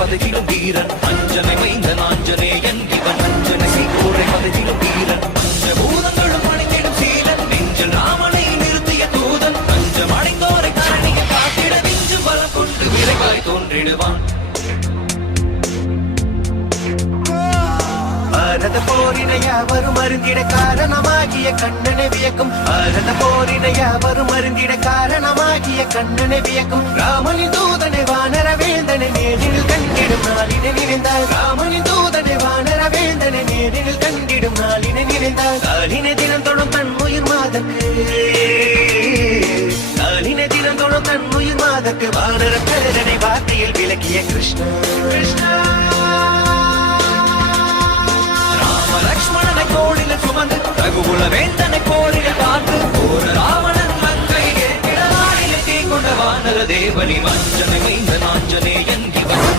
பதகிலும் வீரன். அஞ்சனை மைந்தன் ஆஞ்சநேயன் இவன் அஞ்சனை சீக்கூரை பதகிலும் வீரன். பஞ்ச பூதங்களும் அணிந்திடும் சீலன். நெஞ்சல் ராமனை நிறுத்திய தூதன். பஞ்சம் அடைந்தோரை காரணியை காத்திட நெஞ்சு பலம் கொண்டு விரைவாய் தோன்றிடுவான். பாரத போரினைய வரும் அருந்திட காரணமாகிய கண்ணனை வியக்கும். பாரத போரினைய வரும் அருந்திட காரணமாகிய கண்ணனை வியக்கும். ராமனின் தூதனை கண்டிடும் நாளினை நினைந்தால் ராமனின் தூதனை வானர வேந்தனை நேரில் கண்டிடும் நாளினை நினைந்தால் காலினை தினம் தொடும் தன் உயிர் மாதக்கு. காலினை தினம் தொடும் தன் உயிர் மாதக்கு வானர பேரனை வார்த்தையில் விளக்கிய கிருஷ்ணா. கிருஷ்ணா. ராம லக்ஷ்மணனை கோடில சுமந்து ரகுகுல வேந்தனை கோடில பார்த்து ஒரு ராவணன் மங்கை கேட்கிட நாளிலே தீ கொண்ட வானர தேவனி வஞ்சனை மைந்த